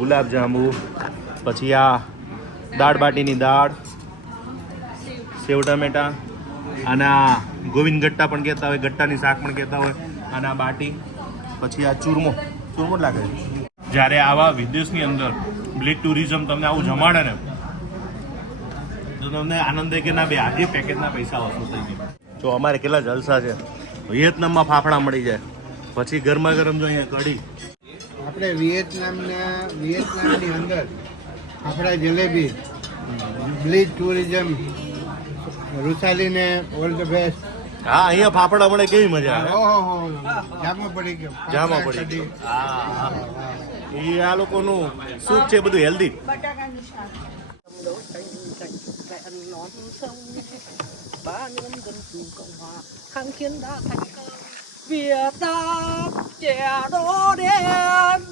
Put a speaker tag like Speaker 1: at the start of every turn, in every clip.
Speaker 1: ગુલાબ જાંબુ પછી આ દાળ બાટીની દાળ, સેવ ટમેટા અને આ ગોવિંદ ગટ્ટા પણ કહેતા હોય, ગટ્ટાની શાક પણ કહેતા હોય, અને આ બાટી, પછી આ ચૂરમો. ચૂરમો જ લાગે. જ્યારે આવા વિદેશની અંદર બ્લીડ ટુરિઝમ તમને આવું જમાડે ને, તો તમને આનંદ કે ના બે આજે પેકેજના પૈસા વસૂલ થઈ ગયા. જો અમારે કેટલા જલસા છે. વિયેતનામમાં ફાફડા મળી જાય. પછી ગરમા ગરમ જો અહીંયા કઢી.
Speaker 2: આપણે વિયેતનામના વિયેતનામની અંદર આપણા જલેબી બ્લીચ ટુરિઝમ રૂસાલીને ઓલ ધ બેસ્ટ
Speaker 1: હા અહીંયા ફાફડા મળે કેવી મજા આવે?
Speaker 2: ઓહો જામા પડી ગયો.
Speaker 1: જામા પડી ગયો. એ આ લોકોનું સૂપ છે બધું હેલ્ધી
Speaker 3: bટાકાનું શાક. Đổ tay cạnh vẹn non sông ba năm dân chủ cộng hòa kháng chiến đã thành công việt nam trẻ đô đen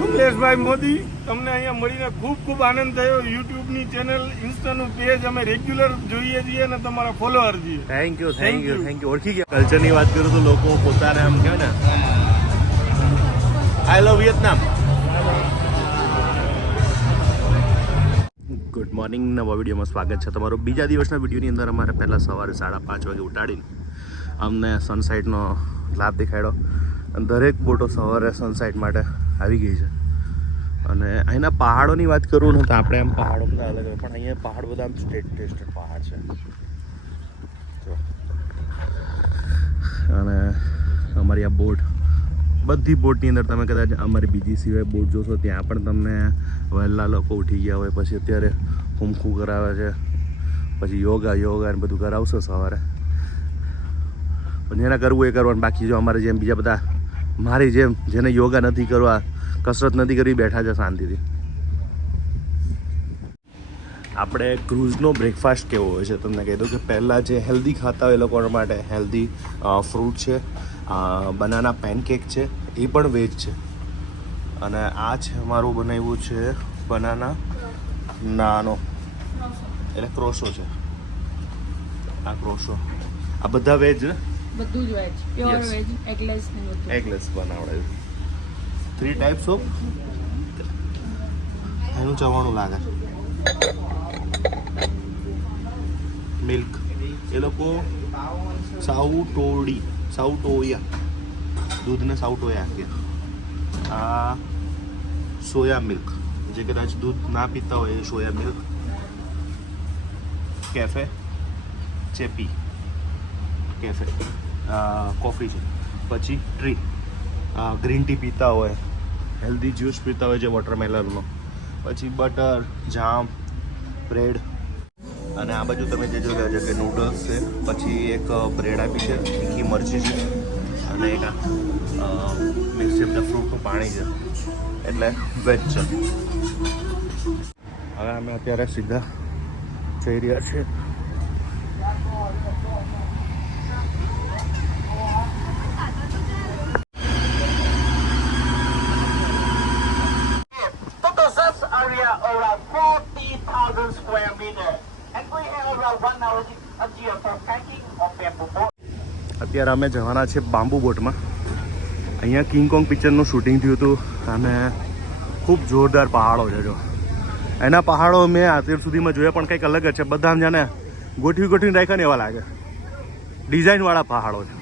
Speaker 4: કમલેશભાઈ મોદી તમને અહીંયા મળીને ખૂબ ખૂબ આનંદ થયો. યુટ્યુબની ચેનલ ઇન્સ્ટાનું પેજ અમે રેગ્યુલર જોઈએ છીએ અને તમારા ફોલોઅર છીએ. Thank
Speaker 1: you thank
Speaker 4: you
Speaker 1: thank you ઓળખી ગયા. કલ્ચરની વાત કરું તો લોકો પોતાને આમ કહે ને I love Vietnam good morning નવા વિડીયોમાં સ્વાગત છે તમારું. બીજા દિવસના વિડીયોની અંદર અમારે પહેલાં સવારે સાડા પાંચ વાગે ઉઠાડીને અમને સનસાઇટનો લાભ દેખાડ્યો. અને દરેક બોટો સવારે સનસાઇટ માટે આવી ગઈ છે. અને અહીંના પહાડોની વાત કરું ને તો આપણે આમ પહાડો બધા અલગ પણ અહીંયા પહાડ બધા આમ સ્ટેટ ટેસ્ટેડ પહાડ છે. અને અમારી આ બોટ, બધી બોટની અંદર તમે કદાચ અમારી બીજી સિવાય બોટ જોશો, ત્યાં પણ તમને વહેલા લોકો ઉઠી ગયા હોય, પછી અત્યારે હુમખું કરાવે છે, પછી યોગા યોગા ને બધું કરાવશો સવારે. પણ જેને કરવું એ કરવાનું. બાકી જો અમારે જેમ બીજા બધા મારી જેમ જેને યોગા નથી કરવા, કસરત નથી કરવી, બેઠા છે શાંતિથી. આપણે ક્રૂઝનો બ્રેકફાસ્ટ કેવો હોય છે? તમને કહી દઉં કે પહેલાં જે હેલ્ધી ખાતા હોય એ લોકો માટે હેલ્ધી ફ્રૂટ છે બનાના પેનકેક છે, એ પણ વેજ છે. અને આ છે અમારું બનાવ્યું છે બનાના નાનો, એટલે ક્રોસો છે. આ ક્રોસો. આ બધા વેજ
Speaker 5: બધું જ વેજ પ્યોર વેજ એગલેસ ને બધું.
Speaker 1: એગલેસ બનાવડે. થ્રી ટાઈપ્સ ઓફ એનું ચવાણું લાગે. મિલ્ક એ લોકો સાઉટોડી સાઉટોયા. દૂધને સાઉટોયા કે. આ સોયા મિલ્ક જે કદાચ દૂધ ના પીતા હોય એ સોયા મિલ્ક કેફે ચેપી. કેફે કોફી છે. પછી ટ્રી ગ્રીન ટી પીતા હોય. હેલ્ધી જ્યુસ પીતા હોય જે વોટરમેલનનો પછી બટર જામ બ્રેડ અને આ બાજુ તમે જે જોઈ રહ્યા છો કે નૂડલ્સ છે. પછી એક બ્રેડ આપી છે. તીખી મરચી છે. અને એક મિક્સ છે ફ્રૂટનું પાણી છે. એટલે વેજ છે. હવે અમે અત્યારે સીધા જઈ રહ્યા છીએ
Speaker 6: Total surface area around 40,000 square meter. And we have around one hour a year for packing of bamboo boat.
Speaker 1: અત્યારે અમે જવાના છે બાંબુ બોટમાં. અહીંયા કિંગકોંગ પિક્ચરનું શૂટિંગ થયું હતું અને ખૂબ જોરદાર પહાડો છે જો. એના પહાડો મેં અત્યાર સુધીમાં જોયા, પણ કંઈક અલગ જ છે. બધા જાણે ગોઠવી ગોઠવીને રાખ્યા એવા લાગે. ડિઝાઇનવાળા પહાડો છે.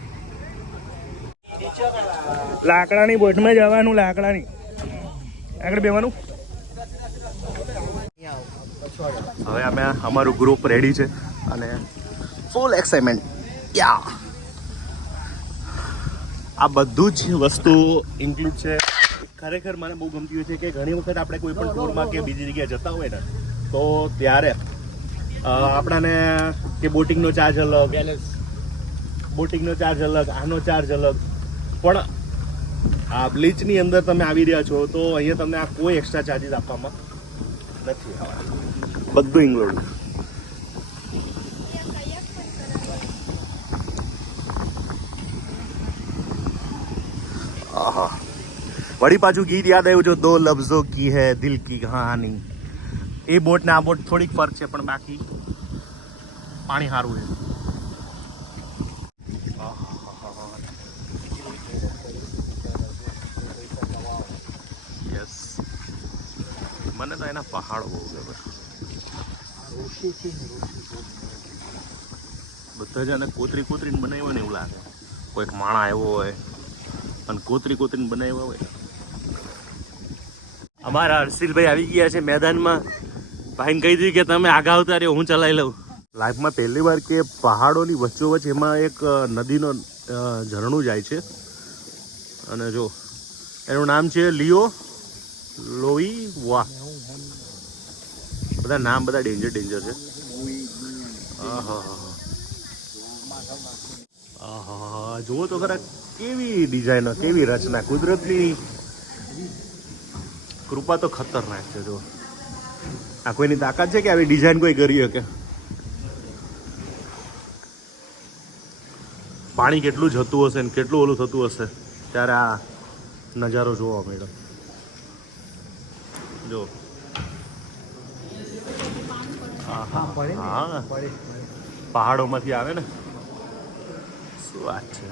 Speaker 4: લાકડાની બોટમાં જવાનું, લાકડાની. આગળ બેવાનું.
Speaker 1: હવે અમે અમારું ગ્રુપ રેડી છે અને ફૂલ એક્સાઇટમેન્ટ યા આ બધું જ વસ્તુ ઇન્ક્લુડ છે. ખરેખર મને બહુ ગમતી હોય છે કે ઘણી વખત આપણે કોઈ પણ ટૂરમાં કે બીજી જગ્યાએ જતા હોય ને, તો ત્યારે આપણાને કે બોટિંગનો ચાર્જ અલગ, બોટિંગનો ચાર્જ અલગ, આનો ચાર્જ અલગ. પણ આ બ્લીચની અંદર તમે આવી રહ્યા છો, તો અહીંયા તમને આ કોઈ એક્સ્ટ્રા ચાર્જીસ આપવામાં નથી આવવાના. બધું ઇન્ક્લુડ વળી પાછું ગીત યાદ આવ્યું જો, દો લફ્ઝો કી હૈ દિલ કી કહાની એ બોટ ને આ બોટ થોડીક ફરક છે, પણ બાકી પાણી સારું છે. મને તો એના પહાડો બહુ ગમે. બધા જ આને કોતરી કોતરીને બનાવ્યો ને એવું લાગે. કોઈક માણા આવ્યો હોય અને કોતરી કોતરીને બનાવ્યો હોય. અમારા હર્ષિલભાઈ આવી ગયા છે મેદાનમાં. ભાઈને કહી દીધું કે તમે આગા આવતા રહ્યો હું ચલાવી લઉં. લાઈફમાં પહેલી વાર કે પહાડોની વચ્ચોવચ્ચ એમાં એક નદીનો ઝરણું જાય છે. અને જો, એનું નામ છે લિયો લોઈ વાહ બધા નામ બધા ડેન્જર ડેન્જર છે. જુઓ તો ખરા કેવી ડિઝાઇન કેવી રચના, કુદરતની કૃપા તો ખતરનાક છે જો આ કોઈની તાકાત છે કે આવી ડિઝાઇન કોઈ કરી શકે? પાણી કેટલું જતું હશે ને કેટલું ઓલું થતું હશે? ત્યારે આ નજારો જોવા મળ્યો જો હા. પહાડોમાંથી આવે ને? શું વાત છે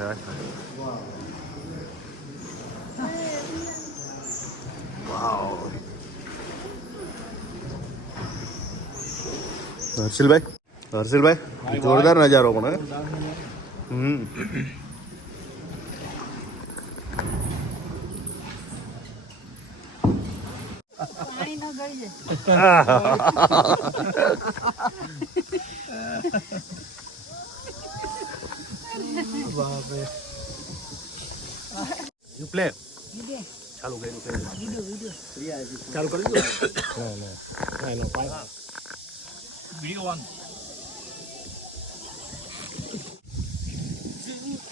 Speaker 1: હર્ષિલભાઈ? હર્ષિલભાઈ જોરદાર નજારો પણ હમ.
Speaker 5: ગળી જાય
Speaker 1: યુ પ્લે ચાલુ કર્યું કર્યું ચાલુ કરી દો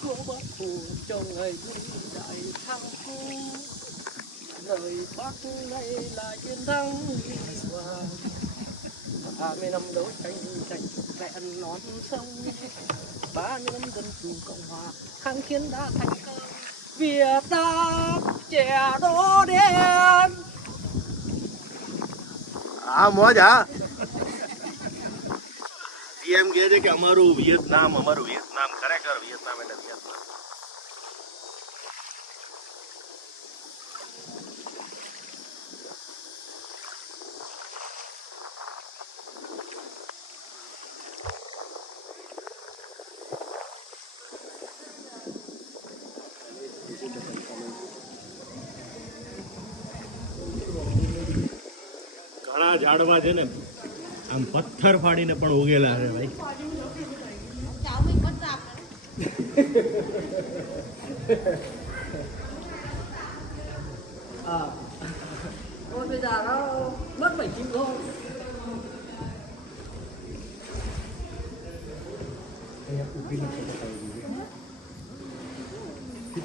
Speaker 3: có bác hồ cho ngày đại thắng lời bác này là chiến thắng và ba mươi năm đấu tranh giành vẹn non sông ba mươi năm dân chủ cộng hòa kháng chiến đã thành công Việt nam, trẻ đô đen.
Speaker 1: આ મોજ એમ કહે છે કે અમારું Vietnam અમારું Vietnam ખરેખર Vietnam ઝાડવા છે ને, આમ પથ્થર ફાડીને પણ ઉગેલા છે ભાઈ.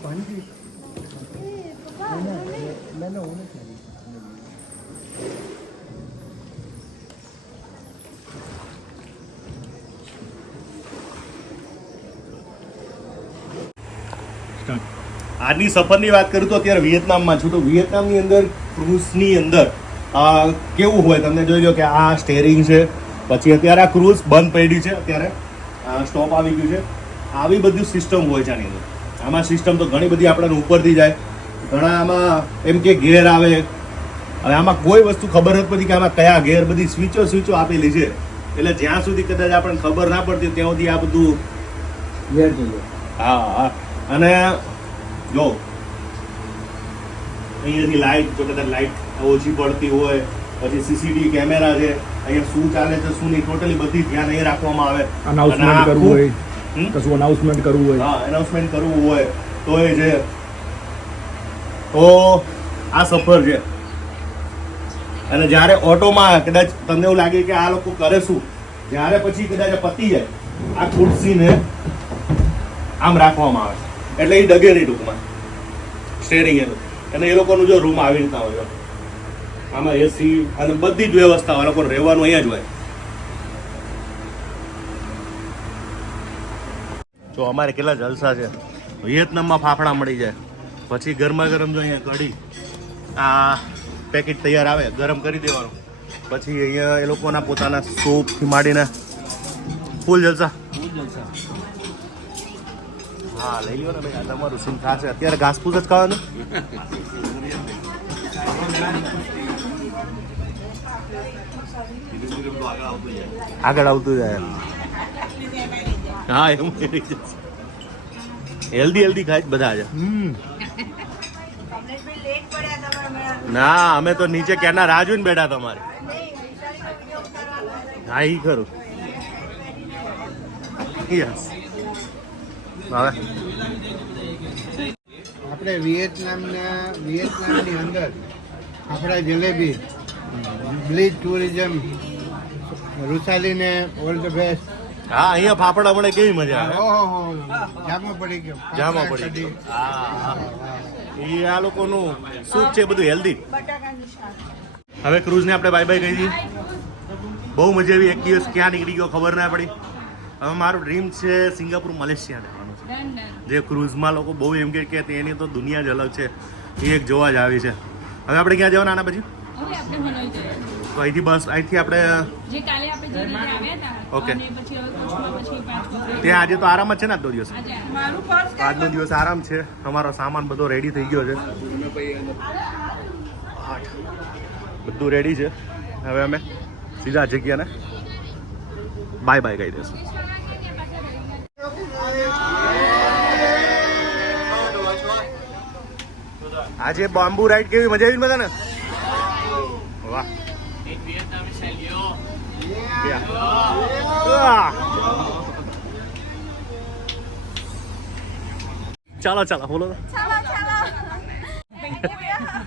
Speaker 3: પાણી પી મેં હું mất
Speaker 1: આજની સફરની વાત કરું તો અત્યારે વિયેતનામમાં છું. તો વિયેતનામની અંદર ક્રૂઝની અંદર કેવું હોય? તમને જોઈ લો કે આ સ્ટેરિંગ છે પછી અત્યારે આ ક્રૂઝ બંધ પડી છે અત્યારે. સ્ટોપ આવી ગયું છે. આવી બધી સિસ્ટમ હોય છે આની અંદર. આમાં સિસ્ટમ તો ઘણી બધી આપણને ઉપરથી જાય. ઘણા આમાં એમ કે ગેર આવે. હવે આમાં કોઈ વસ્તુ ખબર જ નથી કે આમાં કયા ગેર બધી સ્વિચો સ્વિચો આપેલી છે. એટલે જ્યાં સુધી કદાચ આપણને ખબર ના પડતી ત્યાં સુધી આ બધું હા હા. અને જો. અહીંયાથી લાઈટ જો કદાચ લાઈટ ઓછી પડતી હોય પછી સીસીટીવી કેમેરા છે અહીંયા શું ચાલે છે શું નહીં ટોટલી બધી ધ્યાન અહીં રાખવામાં આવે.
Speaker 7: અનાઉન્સમેન્ટ કરવું હોય. કશું અનાઉન્સમેન્ટ કરવું હોય.
Speaker 1: હા અનાઉન્સમેન્ટ કરવું હોય તો એ છે. તો આ સફર છે. અને જ્યારે ઓટોમાં કદાચ તમને એવું લાગે કે આ લોકો કરે શું જ્યારે પછી કદાચ પતી જાય આ ખુરશીને આમ રાખવામાં આવે. એટલે એ ડગે નહીં ટૂંકમાં. સ્ટેરિંગ એનું અને એ લોકોનું જો રૂમ આવી રીતના હોય આમાં એસી અને બધી જ વ્યવસ્થા હોય લોકો રહેવાનું અહીંયા જ હોય. જો અમારે કેટલા જલસા છે. વિયેતનામમાં ફાફડા મળી જાય. પછી ગરમા ગરમ જો અહીંયા કઢી, આ પેકેટ તૈયાર આવે, ગરમ કરી દેવાનું. પછી અહીંયા એ લોકોના પોતાના સૂપથી માંડીને ફૂલ જલસા. હા લઈ લ્યો ને ભાઈ. તમારું સીન ખાશે અત્યારે ઘાસપૂસ જ ખાવાનું? આગળ આવતું જાય હા એવું હેલ્ધી હેલ્ધી ખાય બધા છે
Speaker 2: હમ.
Speaker 1: ના અમે તો નીચે ક્યારના રાહ જોઈને બેઠા તમારે હા એ ખરું. યસ હવે?
Speaker 2: આપણે વિયેતનામના વિયેતનામની અંદર આપણા જલેબી બ્લીચ ટુરિઝમ રૂસાલીને ઓલ ધ બેસ્ટ
Speaker 1: હા અહીંયા ફાફડા મળે કેવી મજા આવે?
Speaker 2: ઓહો જામો પડી ગયો.
Speaker 1: જામા પડી ગયો. એ આ લોકોનું સૂપ છે બધું હેલ્ધી હવે ક્રૂઝને આપણે બાય બાય કહી દઈએ. બહુ મજા આવી. એક દિવસ ક્યાં નીકળી ગયો ખબર ના પડી. હવે મારું ડ્રીમ છે સિંગાપુર મલેશિયા
Speaker 5: ડન
Speaker 1: જે ક્રૂઝમાં લોકો બહુ એમ કહે કે તેની તો દુનિયા જ અલગ છે. એ એક જોવા જ આવી છે. હવે આપણે ક્યાં જવાના આના પછી?
Speaker 5: હવે આપણે હનોઈ જઈએ.
Speaker 1: તો અહીંથી બસ અહીંથી આપણે
Speaker 5: ઓકે કાલે આપણે જે રીતે આવ્યા હતા
Speaker 1: Okay.
Speaker 5: અને પછી હવે કોચમાં પછી પાંચ પકડી
Speaker 1: ત્યાં આજે તો આરામ જ છે ને આજનો દિવસ?
Speaker 5: આજે.
Speaker 1: આજનો દિવસ આરામ છે. અમારો સામાન બધો રેડી થઈ ગયો છે. બધું રેડી છે. હવે અમે સીધા જગ્યાને બાય બાય કહી દઈશું. આજે બાંબુ રાઈડ કેવી મજા આવી ને બધાને વાહ Yeah. ચાલો ચાલો બોલો તો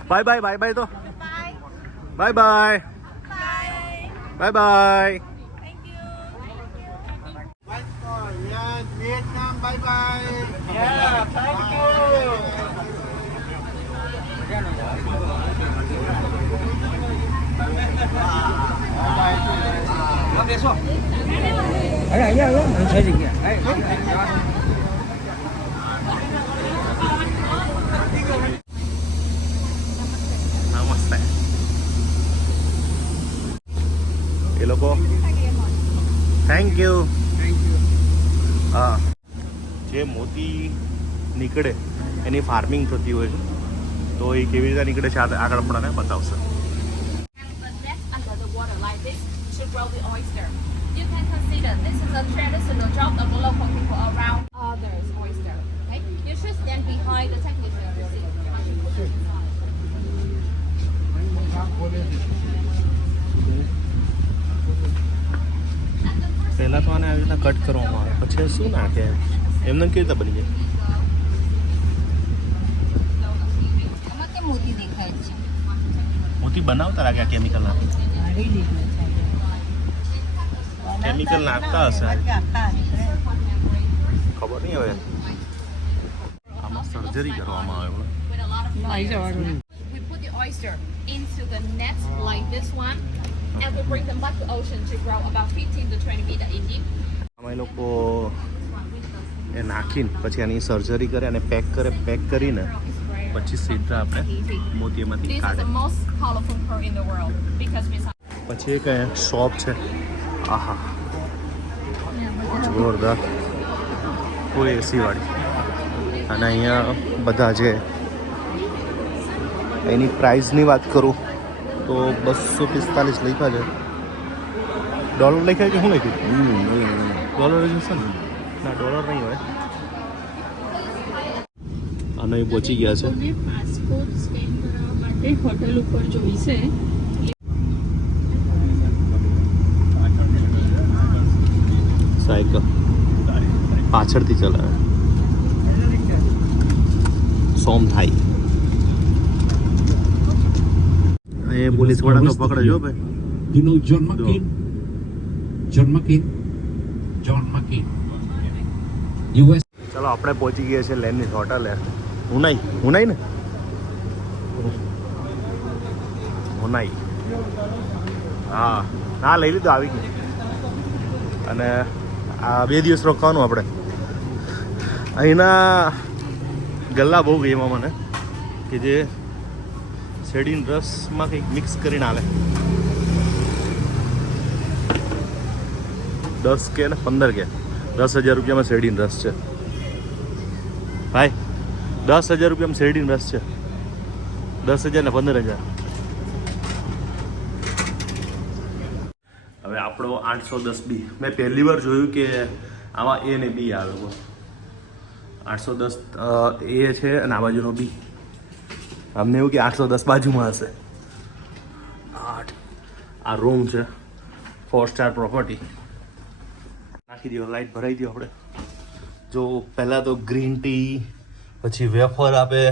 Speaker 1: બાય બાય બાય બાય તો bye bye bye bye
Speaker 2: Vietnam bye bye
Speaker 6: Yeah, thank you.
Speaker 1: નમસ્તે. એ લોકો? થેન્ક યુ હા. જે મોતી નીકળે, એની ફાર્મિંગ થતી હોય છે. તો એ કેવી રીતે નીકળે છે? આગળ આપણને બતાવશે
Speaker 7: But that's under the water like this to grow the oyster. You can this is a traditional job of the local people around others oyster. Okay? You should stand behind the technician. to see.
Speaker 1: પહેલાં તો આને આવી રીતના cut કરવામાં આવે પછી શું નાખે એમને કેવી રીતે બની જાય
Speaker 5: મોતી દેખાય છે
Speaker 1: મોતી બનાવતા લાગે આ કેમિકલ નાખી કેમિકલ નાખતા હશે ખબર નહીં હવે આમાં સર્જરી કરવામાં આવે
Speaker 7: oyster into the net like this one, and we bring them back to ocean to grow about 15 to 20 meter in deep.
Speaker 1: આમાં એ લોકો એ નાખીને પછી આની સર્જરી કરે અને પેક કરે પેક કરીને પછી સીધા આપણે મોતી એમાંથી
Speaker 7: This is
Speaker 1: કાઢે
Speaker 7: the most colorful pearl in the world because we
Speaker 1: પછી એક શોપ છે આહા જોરદાર. ફૂલ એસી વાળી. અને અહીંયા બધા જે એની પ્રાઇસની વાત કરું, તો બસો પિસ્તાલીસ લખ્યા છે. ડોલર લખ્યા કે શું લખ્યું? ડોલર જ ને? ના ડોલર નહીં હોય. અને પહોંચી ગયા છે.
Speaker 5: હોટલ ઉપર જોઈશે
Speaker 1: સાયકલ પાછળથી ચલાવે. સોમ થાય એ પોલીસવાળા તો પકડે જો ભાઈ.
Speaker 8: You know John McCain? John McCain? John McCain. US
Speaker 1: ચલો આપણે પહોંચી ગયા છે લેનની હોટલે. ઉનાઈ. ઉનાઈ ને? ઉનાઈ. હા. ના લઈ લીધું આવી ગયું. અને આ બે દિવસ રોકવાનું આપણે. અહીંના ગલ્લા બહુ ગઈમાં મને, કે જે શેરડીન રસમાં કંઈક મિક્સ કરીને આલે. દસ કે ને પંદર કે. દસ હજાર રૂપિયામાં શેરડીન રસ છે. ભાઈ, દસ હજાર રૂપિયામાં શેરડીન રસ છે. દસ હજાર ને પંદર હજાર. હવે આપણો આઠસો દસ બી. મેં પહેલી વાર જોયું કે આમાં એ ને બી આવે બોલ. આઠસો દસ એ છે અને આ બાજુનો બી અમને એવું કે આઠસો દસ બાજુમાં હશે. આઠ. આ રૂમ છે. ફોર સ્ટાર પ્રોપર્ટી નાખી દો લાઈટ ભરાઈ દો આપણે. જો પહેલાં તો ગ્રીન ટી પછી વેફર આપે.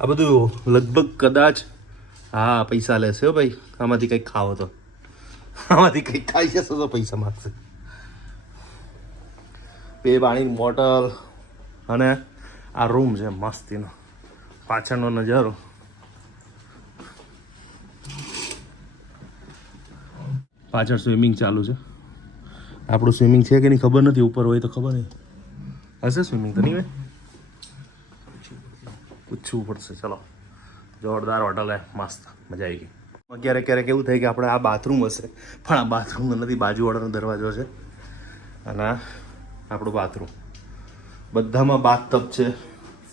Speaker 1: આ બધું લગભગ કદાચ, હા, પૈસા લેશે હો ભાઈ. આમાંથી કંઈક ખાવો તો. આમાંથી કંઈક ખાઈ જશો તો પૈસા માગશે. બે પાણીની બોટલ અને આ રૂમ છે મસ્તીનો. પાછળનો નજારો. પાછળ સ્વિમિંગ ચાલુ છે. આપણું સ્વિમિંગ છે કે નહીં ખબર નથી, ઉપર હોય તો ખબર નહીં. હશે સ્વિમિંગ તો નહીં પૂછવું પડશે, ચલો. જોરદાર હોટલ હે મસ્ત. મજા આવી ગઈ. ક્યારેક ક્યારેક એવું થાય કે આપણે આ બાથરૂમ હશે. પણ આ બાથરૂમ નથી, બાજુવાળાનો દરવાજો છે. અને આપણું બાથરૂમ બધામાં બાથટબ છે.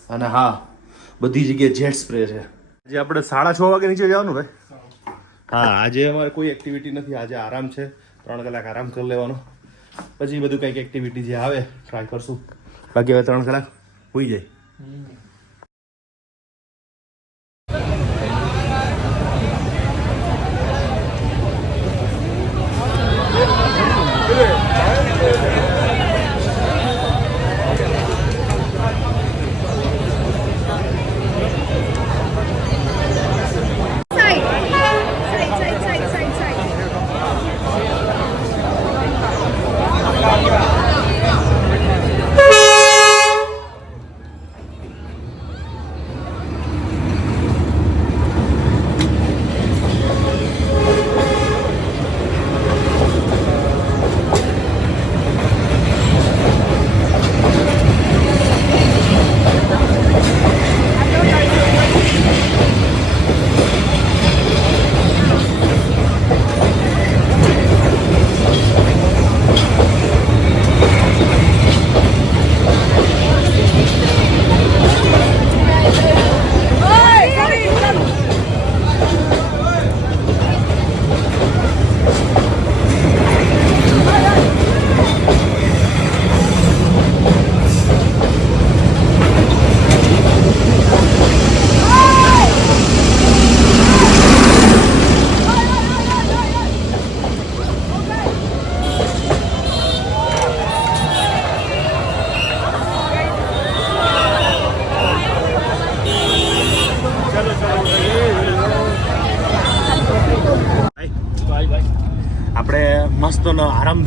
Speaker 1: અને હા, બધી જગ્યાએ જેટ સ્પ્રે છે. આજે આપણે સાડા છ વાગે નીચે જવાનું ભાઈ. હા, આજે અમારે કોઈ એક્ટિવિટી નથી. આજે આરામ છે. ત્રણ કલાક આરામ કરી લેવાનો. પછી બધું કંઈક એક્ટિવિટી જે આવે ટ્રાય કરશું. બાકી હવે ત્રણ કલાક હોઈ જાય.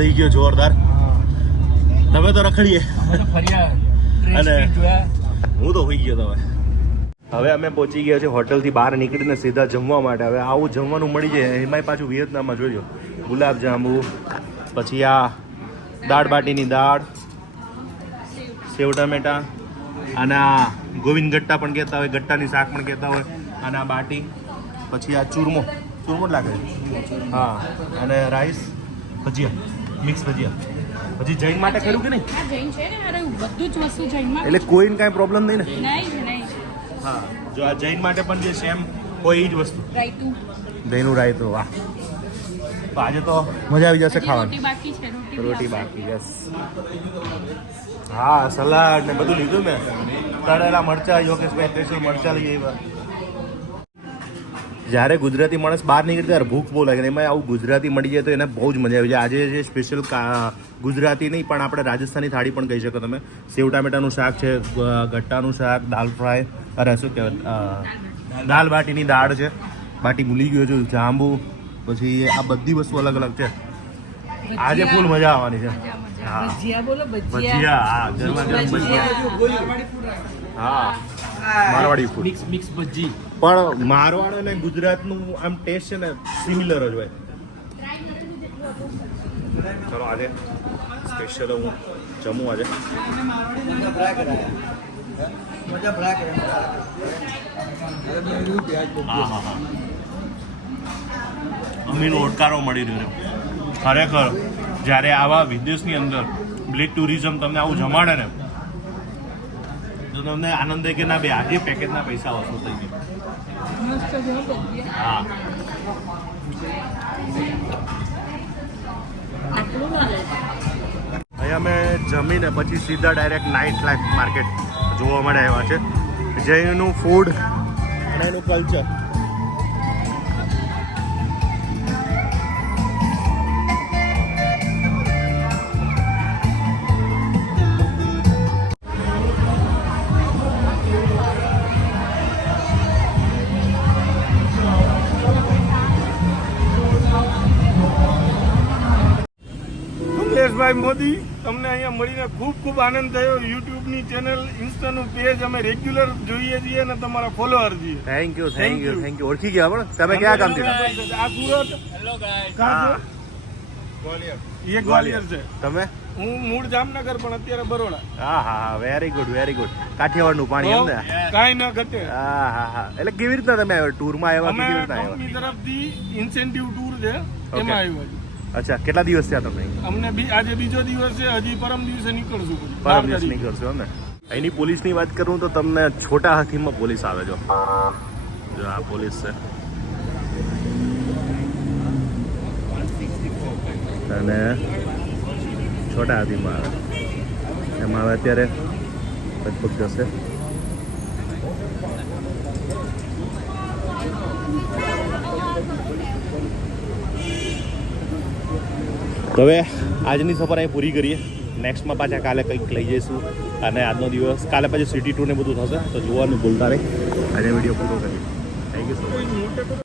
Speaker 1: થઈ ગયો જોરદાર. તમે તો રખડીએ. અને હું તો હોઈ ગયો તમે હવે. અમે પહોંચી ગયા છે હોટલથી બહાર નીકળીને સીધા જમવા માટે. હવે આવું જમવાનું મળી જાય એમાંય પાછું વિયેતનામમાં જોજો. ગુલાબ જાંબુ પછી આ દાળ બાટીની દાળ સેવ ટમેટા અને આ ગોવિંદ ગટ્ટા પણ કહેતા હોય ગટ્ટાની શાક પણ કહેતા હોય અને આ બાટી પછી આ ચૂરમો. ચૂરમો લાગે? હા અને રાઈસ ભજીયા. મિક્સ ભજીયા. પછી જૈન માટે ખરું કે નહીં?
Speaker 5: જૈન છે ને અરે બધું જ વસ્તુ જૈનમાં.
Speaker 1: એટલે કોઈને કાંઈ પ્રોબ્લેમ નહીં ને?
Speaker 5: નહીં જ નહીં
Speaker 1: હા જો આ જૈન માટે પણ જે સેમ હોય એ જ વસ્તુ.
Speaker 5: રાયતું.
Speaker 1: દહીંનું રાયતું વાહ. તો આજે તો મજા આવી જશે ખાવાની.
Speaker 5: બાકી છે રોટી
Speaker 1: રોટી બાકી યસ હા સલાડ ને બધું લીધું મેં. તળેલા મરચા યોગેશભાઈ સ્પેશિયલ મરચા લઈ આવ્યા. જ્યારે ગુજરાતી માણસ બહાર નીકળે ત્યારે ભૂખ બહુ લાગે એમાં આવું ગુજરાતી મળી જાય તો એને બહુ જ મજા આવી જાય. આજે જે સ્પેશિયલ ગુજરાતી નહીં પણ આપણે રાજસ્થાની થાળી પણ કહી શકો તમે. સેવ ટામેટાનું શાક છે ગટ્ટાનું શાક દાલ ફ્રાય અરે શું કહેવાય? દાલ બાટીની દાળ છે. બાટી ભૂલી ગયો છું જાંબુ પછી આ બધી વસ્તુ અલગ અલગ છે. આજે ફૂલ મજા આવવાની છે. હા.
Speaker 3: ભજીયા બોલો
Speaker 1: ભજીયા. હા ગરમા ગરમ ભજીયા. હા. મારવાડી ફૂડ.
Speaker 4: મિક્સ મિક્સ ભજી.
Speaker 1: પણ મારવાડ અને ગુજરાતનું આમ ટેસ્ટ છે ને સિમિલર જ હોય. ચલો આજે સ્પેશિયલ હું જમું આજે. અમીનો ઓડકારો મળી રહ્યો ખરેખર, જ્યારે આવા વિદેશની અંદર બ્લેક ટુરિઝમ તમને આવું જમાડે ને, તો તમને આનંદ કે ના બે આજે પેકેજના પૈસા વસૂલ થઈ ગયા. અહીંયા અમે જમીને પછી સીધા ડાયરેક્ટ નાઇટ લાઈફ માર્કેટ જોવા મળે આવ્યા છે. જેનું ફૂડ અને એનું કલ્ચર
Speaker 4: અહીંયા મળીને ખૂબ ખૂબ આનંદ થયો. યુટ્યુબની ચેનલ ઇન્સ્ટાનું પેજ અમે રેગ્યુલર જોઈએ છીએ અને તમારા ફોલોઅર છીએ. Thank
Speaker 1: you thank
Speaker 4: you
Speaker 1: thank you ઓળખી ગયા પણ? તમે ક્યાં કામ દીધા
Speaker 4: આ સુરત. કાં ગ્વાલિયર. એ ગ્વાલિયર છે.
Speaker 1: તમે?
Speaker 4: હું મૂળ જામનગર પણ અત્યારે બરોડા.
Speaker 1: હા હા હા. વેરી ગુડ વેરી ગુડ કાઠિયાવાડનું પાણી એમ ને?
Speaker 4: કાંઈ ન ઘટે.
Speaker 1: હા હા હા. એટલે કેવી રીતના તમે આવ્યા? ટૂરમાં આવ્યા કેવી રીતના આવ્યા?
Speaker 4: તરફથી ઇન્સેન્ટિવ ટૂર છે. એમાં આવ્યો છે
Speaker 1: અચ્છા કેટલા દિવસ થયા તમે
Speaker 4: અમને આજે બીજો દિવસ છે હજી પરમ દિવસે નીકળશું
Speaker 1: પરમ દિવસ
Speaker 4: નીકળશું
Speaker 1: નીકળશો એમ ને? અહીંની પોલીસની વાત કરું તો તમને છોટા હાથીમાં પોલીસ આવે જો. જો આ પોલીસ છે. અને છોટા હાથીમાં આવે. એમાં આવે અત્યારે લગભગ જશે. તો હવે આજની સફર અહીં પૂરી કરીએ. નેક્સ્ટમાં પાછા કાલે કંઈક લઈ જઈશું અને આજનો દિવસ. કાલે પછી સિટી ટુ ને બધું થશે, તો જોવાનું ભૂલતા રહે આજે વીડિયો પૂરો કરીએ. Thank you so much